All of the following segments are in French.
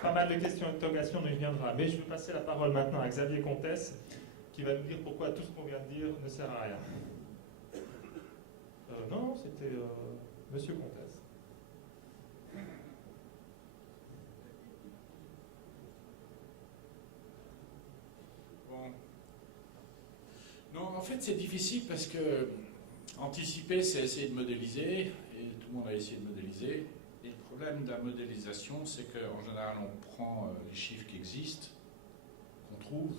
pas mal de questions et d'interrogations, mais je viendrai. Mais je vais passer la parole maintenant à Xavier Comtesse, qui va nous dire pourquoi tout ce qu'on vient de dire ne sert à rien. Non, c'était Monsieur Comtesse. Bon. Non, en fait, c'est difficile parce que anticiper, c'est essayer de modéliser, et tout le monde a essayé de modéliser. Et le problème de la modélisation, c'est qu'en général, on prend les chiffres qui existent, qu'on trouve,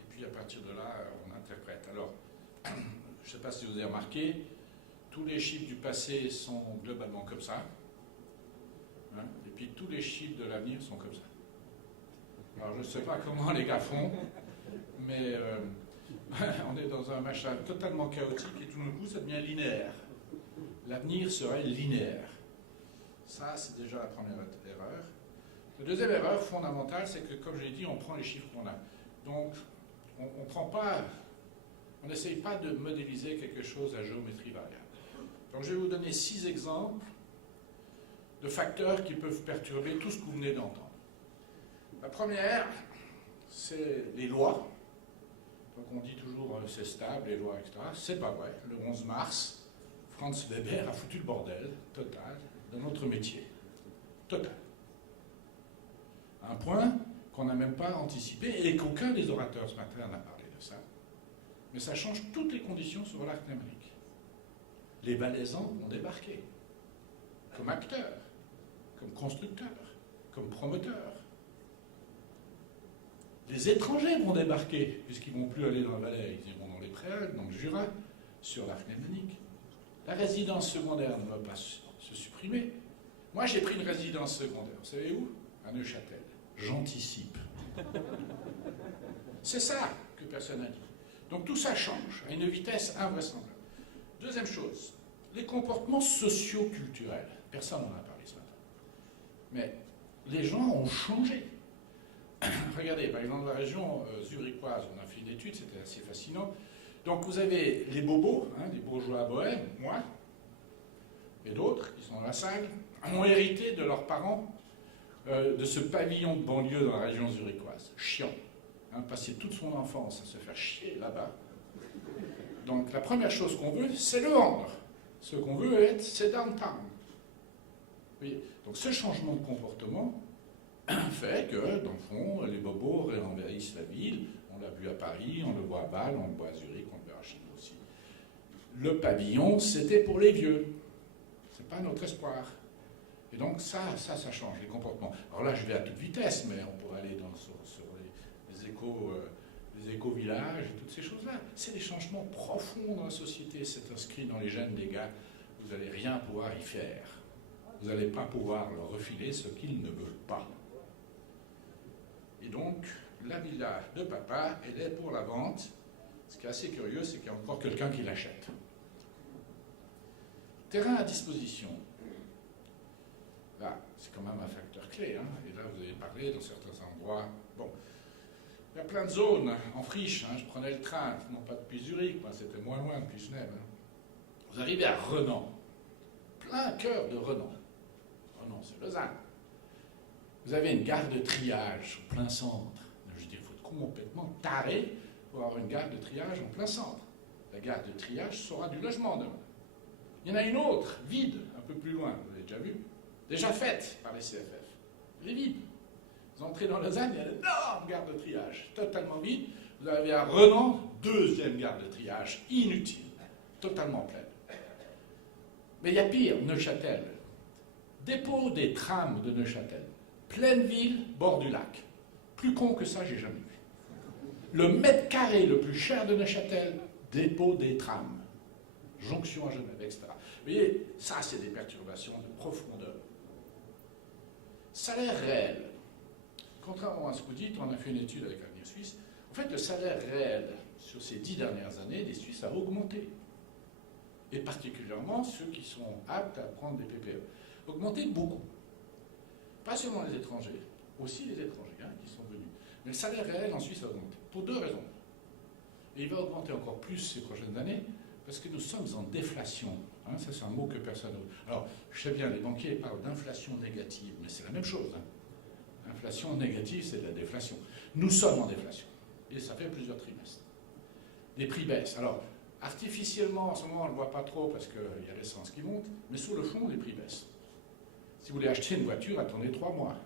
et puis à partir de là, on interprète. Alors, je ne sais pas si vous avez remarqué, tous les chiffres du passé sont globalement comme ça, hein, et puis tous les chiffres de l'avenir sont comme ça. Alors, je ne sais pas comment les gars font, mais on est dans un machin totalement chaotique et tout d'un coup, ça devient linéaire. L'avenir serait linéaire. Ça, c'est déjà la première erreur. La deuxième erreur fondamentale, c'est que, comme j'ai dit, on prend les chiffres qu'on a. Donc, on n'essaye pas de modéliser quelque chose à géométrie variable. Donc, je vais vous donner 6 exemples de facteurs qui peuvent perturber tout ce que vous venez d'entendre. La première, c'est les lois. Donc, on dit toujours c'est stable, les lois, etc. C'est pas vrai. Le 11 mars, Franz Weber a foutu le bordel total dans notre métier. Total. Un point qu'on n'a même pas anticipé et qu'aucun des orateurs ce matin n'a parlé de ça. Mais ça change toutes les conditions sur l'arc numérique. Les Valaisans ont débarqué comme acteurs, comme constructeurs, comme promoteurs. Les étrangers vont débarquer, puisqu'ils ne vont plus aller dans le Valais, ils iront dans les Préalpes, dans le Jura, sur l'arc lémanique. La résidence secondaire ne va pas se supprimer. Moi, j'ai pris une résidence secondaire. Vous savez où? À Neuchâtel. J'anticipe. C'est ça que personne n'a dit. Donc tout ça change à une vitesse invraisemblable. Deuxième chose, les comportements socio-culturels. Personne n'en a parlé ce matin. Mais les gens ont changé. Regardez, par exemple, dans la région zurichoise, on a fait une étude, c'était assez fascinant. Donc vous avez les bobos, hein, les bourgeois bohèmes, moi, et d'autres qui sont dans la salle, ont hérité de leurs parents de ce pavillon de banlieue dans la région zurichoise. Chiant. Hein, passer toute son enfance à se faire chier là-bas. Donc la première chose qu'on veut, c'est le vendre. Ce qu'on veut être, c'est downtown. Oui. Donc ce changement de comportement fait que, dans le fond, les bobos réenvahissent la ville. On l'a vu à Paris, on le voit à Bâle, on le voit à Zurich, on le voit à Chine aussi. Le pavillon, c'était pour les vieux. C'est pas notre espoir. Et donc ça change les comportements. Alors là, je vais à toute vitesse, mais on pourrait aller sur les éco-villages et toutes ces choses-là. C'est des changements profonds dans la société. C'est inscrit dans les gènes des gars. Vous n'allez rien pouvoir y faire. Vous n'allez pas pouvoir leur refiler ce qu'ils ne veulent pas. Et donc, la villa de papa, elle est pour la vente. Ce qui est assez curieux, c'est qu'il y a encore quelqu'un qui l'achète. Terrain à disposition. Là, c'est quand même un facteur clé. Hein. Et là, vous avez parlé dans certains endroits. Bon, il y a plein de zones en friche. Hein. Je prenais le train, non pas depuis Zurich, c'était moins loin depuis Genève. Hein. Vous arrivez à Renan, plein cœur de Renan. Renan, c'est Lausanne. Vous avez une gare de triage au plein centre. Je dis, il faut être complètement taré pour avoir une gare de triage en plein centre. La gare de triage sera du logement demain. Il y en a une autre, vide, un peu plus loin, vous l'avez déjà vu, déjà faite par les CFF. Elle est vide. Vous entrez dans Lausanne, il y a une énorme gare de triage, totalement vide. Vous avez à Renan, deuxième gare de triage, inutile, totalement pleine. Mais il y a pire, Neuchâtel. Dépôt des trams de Neuchâtel. Pleine ville, bord du lac. Plus con que ça, j'ai jamais vu. Le mètre carré le plus cher de Neuchâtel, dépôt des trams. Jonction à Genève, etc. Vous voyez, ça, c'est des perturbations de profondeur. Salaire réel. Contrairement à ce que vous dites, on a fait une étude avec Avenir Suisse. En fait, le salaire réel sur ces 10 dernières années des Suisses a augmenté. Et particulièrement ceux qui sont aptes à prendre des PPE. Augmenté beaucoup. Pas seulement les étrangers, aussi les étrangers qui sont venus. Mais le salaire réel en Suisse a augmenté. Pour 2 raisons. Et il va augmenter encore plus ces prochaines années, parce que nous sommes en déflation. Hein, ça, c'est un mot que personne... Alors, je sais bien, les banquiers parlent d'inflation négative, mais c'est la même chose. Hein. Inflation négative, c'est de la déflation. Nous sommes en déflation. Et ça fait plusieurs trimestres. Les prix baissent. Alors, artificiellement, en ce moment, on ne le voit pas trop parce qu'il y a l'essence qui monte, mais sur le fond, les prix baissent. Si vous voulez acheter une voiture, attendez 3 mois.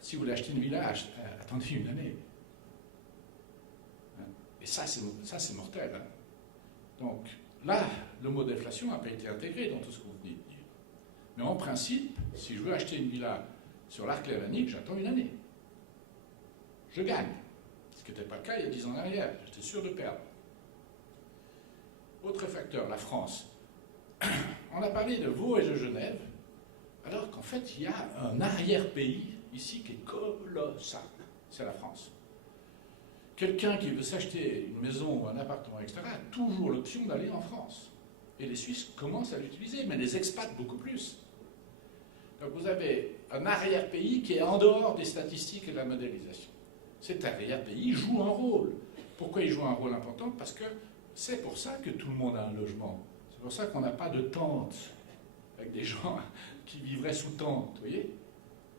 Si vous voulez acheter une villa, attendez une année. Et ça, c'est mortel. Hein. Donc, là, le mot déflation n'a pas été intégré dans tout ce que vous venez de dire. Mais en principe, si je veux acheter une villa sur l'arc lévanique, j'attends une année. Je gagne. Ce qui n'était pas le cas il y a 10 ans en arrière. J'étais sûr de perdre. Autre facteur, la France. On a parlé de Vaud et de Genève, alors qu'en fait, il y a un arrière-pays ici qui est colossal. C'est la France. Quelqu'un qui veut s'acheter une maison ou un appartement, etc., a toujours l'option d'aller en France. Et les Suisses commencent à l'utiliser, mais les expats beaucoup plus. Donc vous avez un arrière-pays qui est en dehors des statistiques et de la modélisation. Cet arrière-pays joue un rôle. Pourquoi il joue un rôle important? Parce que c'est pour ça que tout le monde a un logement. C'est pour ça qu'on n'a pas de tente avec des gens qui vivraient sous tente, vous voyez?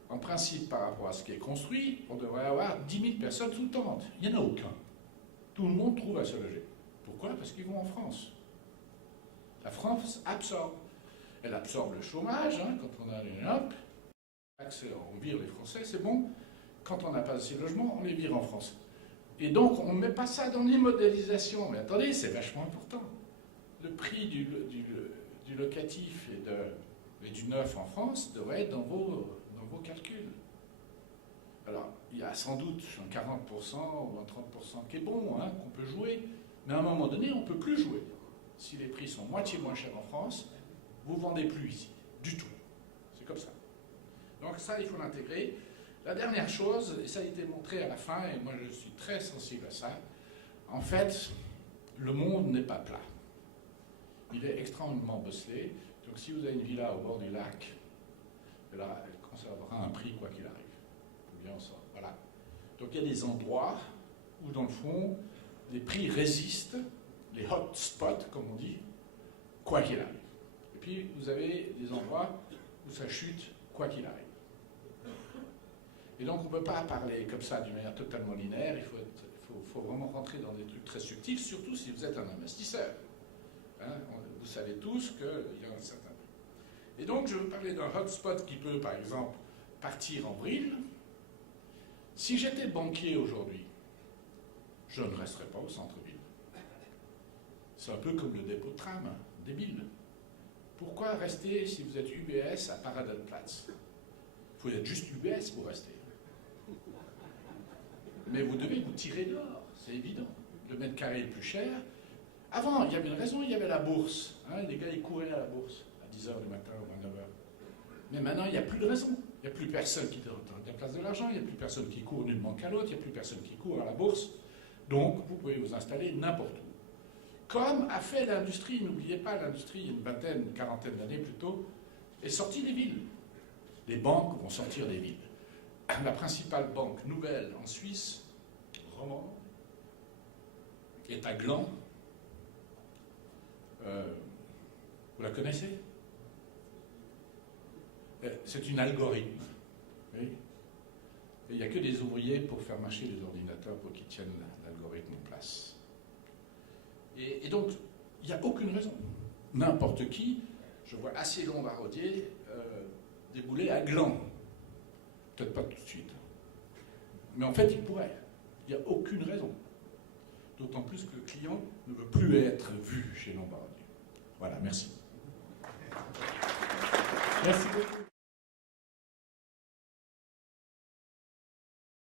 En principe, par rapport à ce qui est construit, on devrait avoir 10 000 personnes sous tente. Il n'y en a aucun. Tout le monde trouve à se loger. Pourquoi? Parce qu'ils vont en France. La France absorbe. Elle absorbe le chômage, hein, quand on a une hop, on vire les Français, c'est bon. Quand on n'a pas assez de logements, on les vire en France. Et donc, on ne met pas ça dans les modélisations. Mais attendez, c'est vachement important. Le prix du locatif et du neuf en France devrait être dans vos calculs. Alors, il y a sans doute un 40% ou un 30% qui est bon, hein, qu'on peut jouer. Mais à un moment donné, on ne peut plus jouer. Si les prix sont moitié moins chers en France, vous ne vendez plus ici, du tout. C'est comme ça. Donc ça, il faut l'intégrer. La dernière chose, et ça a été montré à la fin, et moi je suis très sensible à ça, en fait, le monde n'est pas plat. Il est extrêmement bosselé. Donc si vous avez une villa au bord du lac, là, elle conservera un prix quoi qu'il arrive. Ou bien on sort. Voilà. Donc il y a des endroits où, dans le fond, les prix résistent, les hot spots, comme on dit, quoi qu'il arrive. Et puis vous avez des endroits où ça chute, quoi qu'il arrive. Et donc on ne peut pas parler comme ça d'une manière totalement linéaire, il faut vraiment rentrer dans des trucs très subtils, surtout si vous êtes un investisseur. Hein, vous savez tous qu'il y a un certain prix. Et donc je veux parler d'un hotspot qui peut, par exemple, partir en vrille. Si j'étais banquier aujourd'hui, je ne resterais pas au centre-ville. C'est un peu comme le dépôt de tram, hein, débile. Pourquoi rester, si vous êtes UBS, à Paradise-Platz? Il faut être juste UBS pour rester. Mais vous devez vous tirer dehors, c'est évident. Le mètre carré est plus cher. Avant, il y avait une raison, il y avait la bourse. Hein, les gars, ils couraient à la bourse à 10h du matin ou à 9h. Mais maintenant, il n'y a plus de raison. Il n'y a plus personne qui déplace de l'argent, il n'y a plus personne qui court d'une banque à l'autre, il n'y a plus personne qui court à la bourse. Donc, vous pouvez vous installer n'importe où. Comme a fait l'industrie, n'oubliez pas, l'industrie, il y a une vingtaine, une quarantaine d'années plutôt, est sortie des villes. Les banques vont sortir des villes. La principale banque nouvelle en Suisse, Romand, est à Gland. Vous la connaissez? C'est une algorithme. Oui. Il n'y a que des ouvriers pour faire marcher les ordinateurs pour qu'ils tiennent l'algorithme en place. Et donc, il n'y a aucune raison. N'importe qui, je vois assez long Varaudier, débouler à Gland. Peut-être pas tout de suite. Mais en fait, il pourrait. Il n'y a aucune raison. D'autant plus que le client ne veut plus être vu chez Lombardier. Voilà, merci. Merci beaucoup.